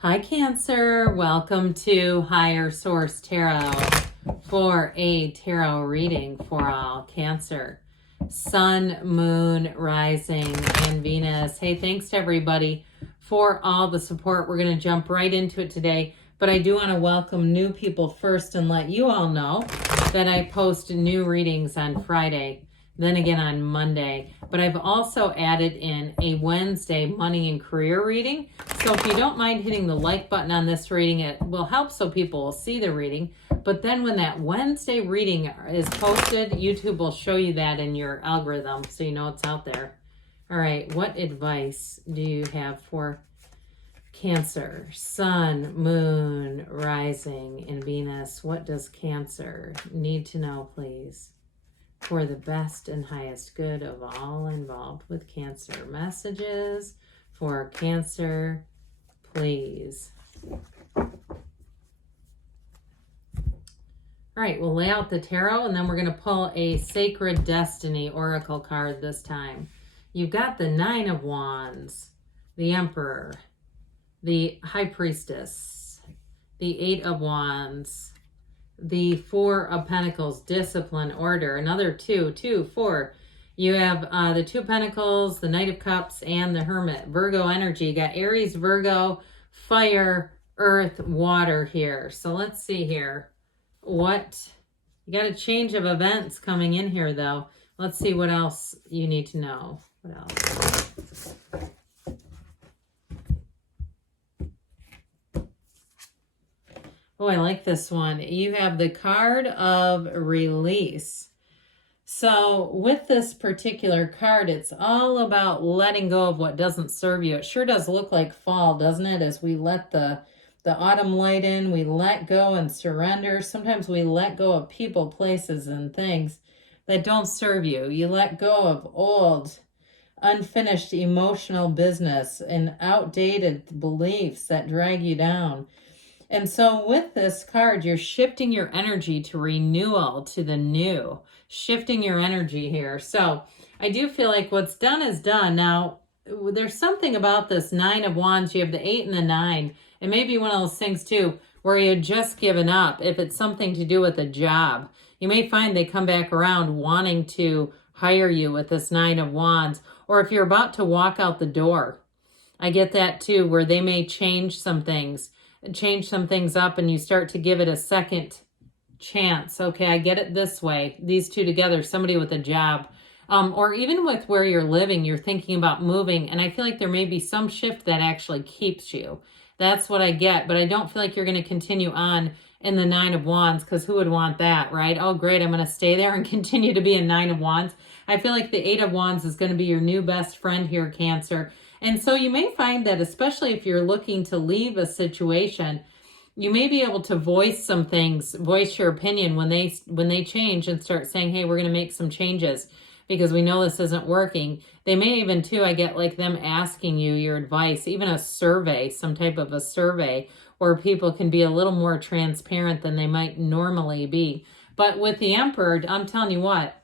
Hi, Cancer. Welcome to Higher Source Tarot for a tarot reading for all Cancer. Sun, Moon, Rising, and Venus. Hey, thanks to everybody for all the support. We're going to jump right into it today, but I do want to welcome new people first and let you all know that I post new readings on Friday, then again on Monday. But I've also added in a Wednesday money and career reading. So if you don't mind hitting the like button on this reading, it will help so people will see the reading. But then when that Wednesday reading is posted, YouTube will show you that in your algorithm so you know it's out there. All right, what advice do you have for Cancer? Sun, Moon, Rising, and Venus. What does Cancer need to know, please? For the best and highest good of all involved with Cancer. Messages for Cancer, please. All right, we'll lay out the tarot and then we're going to pull a Sacred Destiny Oracle card this time. You've got the Nine of Wands, the Emperor, the High Priestess, the Eight of Wands, the Four of Pentacles, Discipline, Order, another two, four. You have the Two of Pentacles, the Knight of Cups, and the Hermit. Virgo energy. You got Aries, Virgo, Fire, Earth, Water here. So let's see here. What? You got a change of events coming in here, though. Let's see what else you need to know. What else? Oh, I like this one. You have the card of release. So with this particular card, it's all about letting go of what doesn't serve you. It sure does look like fall, doesn't it? As we let the autumn light in, we let go and surrender. Sometimes we let go of people, places, and things that don't serve you. You let go of old, unfinished emotional business and outdated beliefs that drag you down. And so with this card, you're shifting your energy to renewal, to the new, shifting your energy here. So I do feel like what's done is done. Now, there's something about this Nine of Wands. You have the 8 and the 9. It may be one of those things too, where you're just given up. If it's something to do with a job, you may find they come back around wanting to hire you with this Nine of Wands. Or if you're about to walk out the door, I get that too, where they may change some things up and you start to give it a second chance. Okay, I get it this way. These two together, somebody with a job, or even with where you're living, you're thinking about moving. And I feel like there may be some shift that actually keeps you. That's what I get. But I don't feel like you're going to continue on in the Nine of Wands, because who would want that, right? Oh, great, I'm going to stay there and continue to be a Nine of Wands. I feel like the Eight of Wands is going to be your new best friend here, Cancer. And so you may find that, especially if you're looking to leave a situation, you may be able to voice some things, voice your opinion when they change and start saying, hey, we're going to make some changes because we know this isn't working. They may even too, I get like them asking you your advice, even a survey, some type of a survey where people can be a little more transparent than they might normally be. But with the Emperor, I'm telling you what,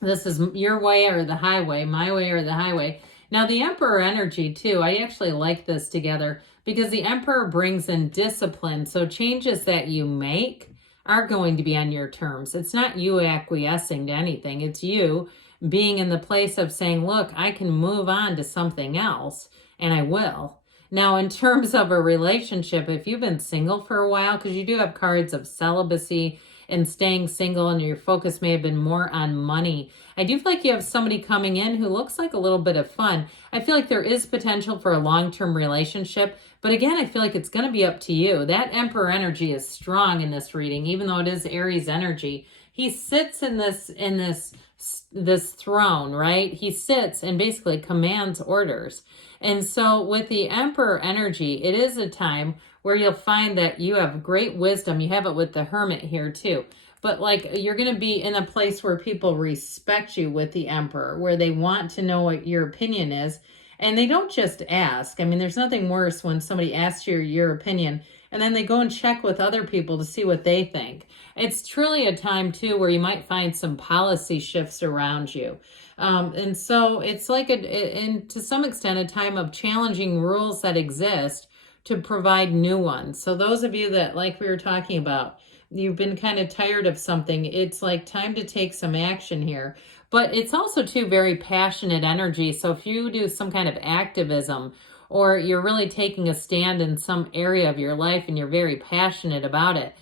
this is your way or the highway, my way or the highway. Now, the Emperor energy, too, I actually like this together because the Emperor brings in discipline. So changes that you make are going to be on your terms. It's not you acquiescing to anything. It's you being in the place of saying, look, I can move on to something else, and I will. Now, in terms of a relationship, if you've been single for a while, because you do have cards of celibacy and staying single, and your focus may have been more on money, I do feel like you have somebody coming in who looks like a little bit of fun. I feel like there is potential for a long-term relationship, but again, I feel like it's going to be up to you. That Emperor energy is strong in this reading, even though it is Aries energy. He sits in this throne, right? He sits and basically commands orders. And so with the Emperor energy, it is a time where you'll find that you have great wisdom. You have it with the Hermit here too. But like you're going to be in a place where people respect you with the Emperor, where they want to know what your opinion is. And they don't just ask. I mean, there's nothing worse when somebody asks you your opinion and then they go and check with other people to see what they think. It's truly a time too where you might find some policy shifts around you. And so it's like and to some extent a time of challenging rules that exist to provide new ones. So those of you that, like we were talking about, you've been kind of tired of something, it's like time to take some action here. But it's also too very passionate energy. So if you do some kind of activism, or you're really taking a stand in some area of your life and you're very passionate about it,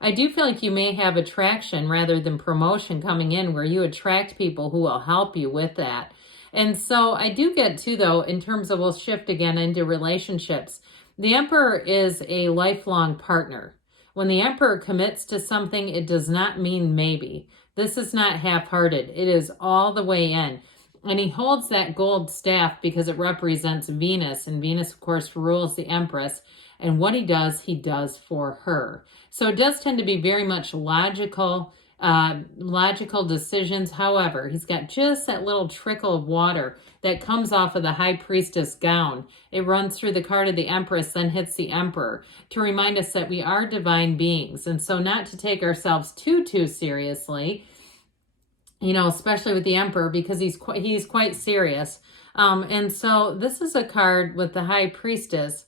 I do feel like you may have attraction rather than promotion coming in, where you attract people who will help you with that. And so I do get too, though, in terms of, we'll shift again into relationships. The Emperor is a lifelong partner. When the Emperor commits to something, it does not mean maybe. This is not half-hearted. It is all the way in. And he holds that gold staff because it represents Venus. And Venus, of course, rules the Empress. And what he does for her. So it does tend to be very much logical decisions. However, he's got just that little trickle of water that comes off of the High Priestess gown. It runs through the card of the Empress, then hits the Emperor to remind us that we are divine beings. And so not to take ourselves too seriously, you know, especially with the Emperor, because he's quite serious. And so this is a card with the High Priestess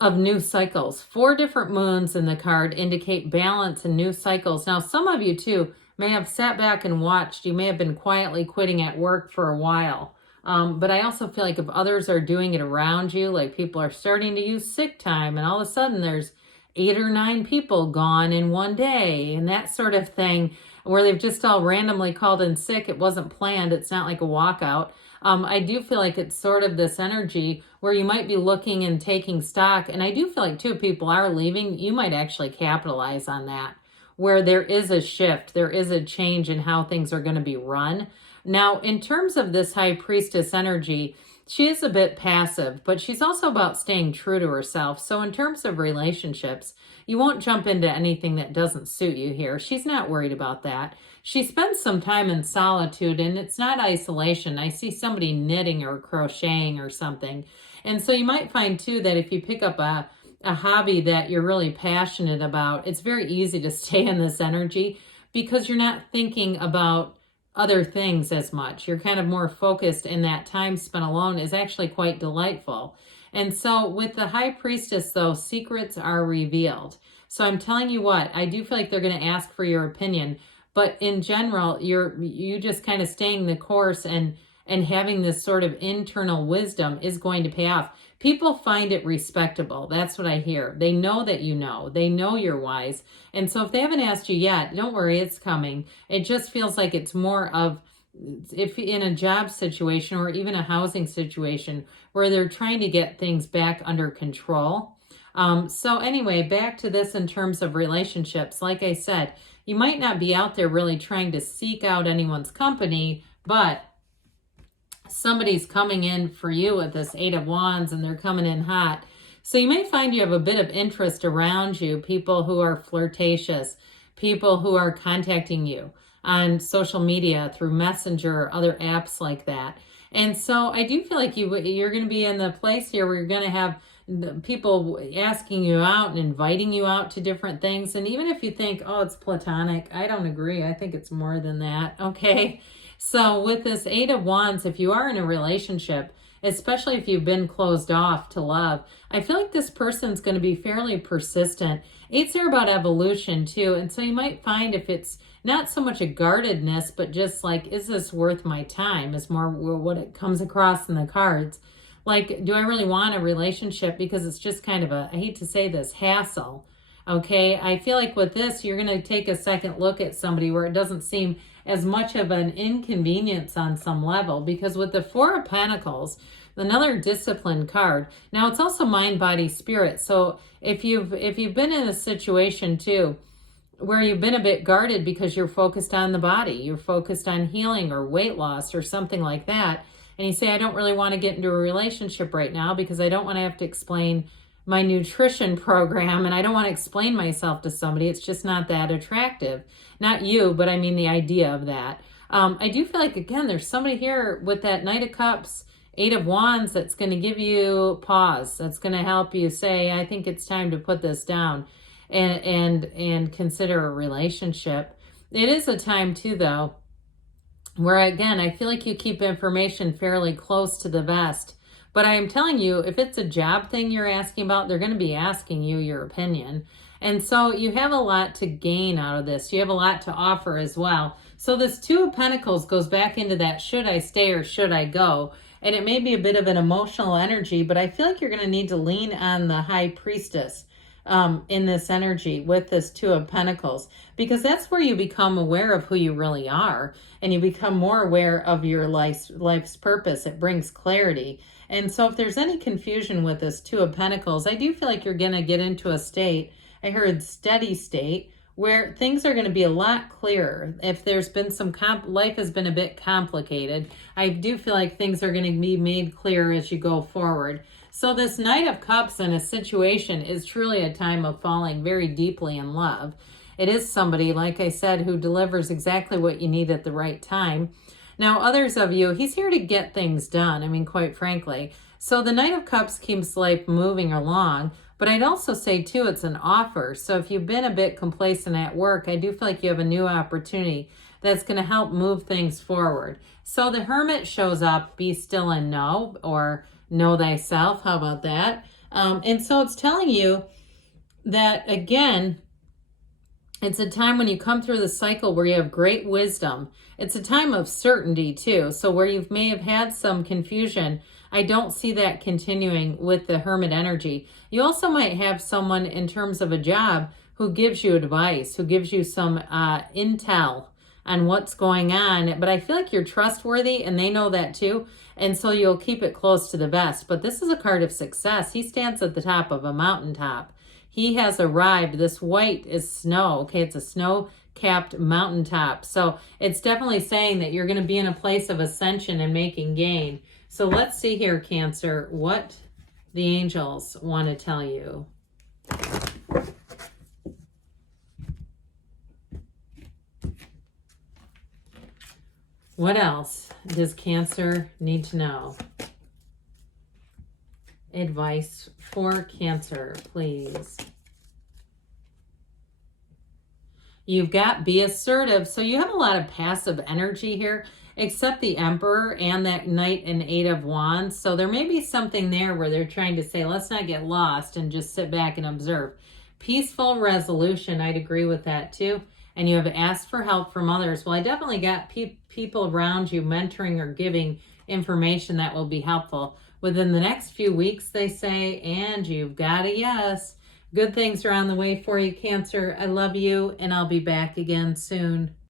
of new cycles. 4 different moons in the card indicate balance and new cycles. Now, some of you too may have sat back and watched. You may have been quietly quitting at work for a while. But I also feel like if others are doing it around you, like people are starting to use sick time, and all of a sudden there's 8 or 9 people gone in one day, and that sort of thing, where they've just all randomly called in sick. It wasn't planned. It's not like a walkout. I do feel like it's sort of this energy where you might be looking and taking stock. And I do feel like too, if people are leaving, you might actually capitalize on that, where there is a shift, there is a change in how things are going to be run. Now, in terms of this High Priestess energy, she is a bit passive, but she's also about staying true to herself. So in terms of relationships, you won't jump into anything that doesn't suit you here. She's not worried about that. She spends some time in solitude, and it's not isolation. I see somebody knitting or crocheting or something. And so you might find too that if you pick up a hobby that you're really passionate about, it's very easy to stay in this energy because you're not thinking about other things as much. You're kind of more focused, and that time spent alone is actually quite delightful. And so with the High Priestess, though, secrets are revealed. So I'm telling you what, I do feel like they're going to ask for your opinion, but in general, you just kind of staying the course and having this sort of internal wisdom is going to pay off. People find it respectable. That's what I hear. They know that you know. They know you're wise. And so if they haven't asked you yet, don't worry, it's coming. It just feels like it's more of, if in a job situation or even a housing situation where they're trying to get things back under control. So anyway, back to this in terms of relationships. Like I said, you might not be out there really trying to seek out anyone's company, but somebody's coming in for you with this 8 of Wands, and they're coming in hot. So you may find you have a bit of interest around you, people who are flirtatious, people who are contacting you on social media through Messenger or other apps like that. And so I do feel like you're going to be in the place here where you're going to have people asking you out and inviting you out to different things. And even if you think, oh, it's platonic, I don't agree. I think it's more than that. Okay. So with this 8 of Wands, if you are in a relationship, especially if you've been closed off to love, I feel like this person's going to be fairly persistent. 8s are about evolution too. And so you might find if it's not so much a guardedness, but just like, is this worth my time, is more what it comes across in the cards. Like, do I really want a relationship? Because it's just kind of a, I hate to say this, hassle. Okay, I feel like with this, you're going to take a second look at somebody where it doesn't seem as much of an inconvenience on some level. Because with the 4 of Pentacles, another discipline card. Now, it's also mind, body, spirit. So if you've been in a situation too where you've been a bit guarded because you're focused on the body, you're focused on healing or weight loss or something like that, and you say, I don't really want to get into a relationship right now because I don't want to have to explain my nutrition program, and I don't want to explain myself to somebody. It's just not that attractive. Not you, but I mean the idea of that. I do feel like, again, there's somebody here with that Knight of Cups, 8 of Wands, that's going to give you pause. That's going to help you say, I think it's time to put this down and consider a relationship. It is a time too, though, where again, I feel like you keep information fairly close to the vest, But I am telling you, if it's a job thing you're asking about, they're going to be asking you your opinion. And so you have a lot to gain out of this. You have a lot to offer as well. So this Two of Pentacles goes back into that should I stay or should I go? And it may be a bit of an emotional energy, but I feel like you're going to need to lean on the High Priestess in this energy with this Two of Pentacles, because that's where you become aware of who you really are and you become more aware of your life's purpose. It brings clarity. And so if there's any confusion with this Two of Pentacles, I do feel like you're going to get into a state, I heard steady state, where things are going to be a lot clearer. If there's been some life has been a bit complicated, I do feel like things are going to be made clear as you go forward. So this Knight of Cups in a situation is truly a time of falling very deeply in love. It is somebody, like I said, who delivers exactly what you need at the right time. Now, others of you, he's here to get things done. I mean, quite frankly. So the Knight of Cups keeps life moving along. But I'd also say, too, it's an offer. So if you've been a bit complacent at work, I do feel like you have a new opportunity that's going to help move things forward. So the Hermit shows up, be still and know, or know thyself. How about that? And so it's telling you that, again, it's a time when you come through the cycle where you have great wisdom. It's a time of certainty, too. So where you may have had some confusion, I don't see that continuing with the Hermit energy. You also might have someone in terms of a job who gives you advice, who gives you some intel on what's going on. But I feel like you're trustworthy and they know that too. And so you'll keep it close to the vest. But this is a card of success. He stands at the top of a mountaintop. He has arrived. This white is snow. Okay, it's a snow-capped mountaintop. So it's definitely saying that you're going to be in a place of ascension and making gain. So let's see here, Cancer, what the angels want to tell you. What else does Cancer need to know? Advice for Cancer, please. You've got be assertive. So you have a lot of passive energy here, except the Emperor and that Knight and Eight of Wands. So there may be something there where they're trying to say, let's not get lost and just sit back and observe. Peaceful resolution, I'd agree with that too. And you have asked for help from others. Well, I definitely got people around you mentoring or giving information that will be helpful. Within the next few weeks, they say, and you've got a yes. Good things are on the way for you, Cancer. I love you, and I'll be back again soon.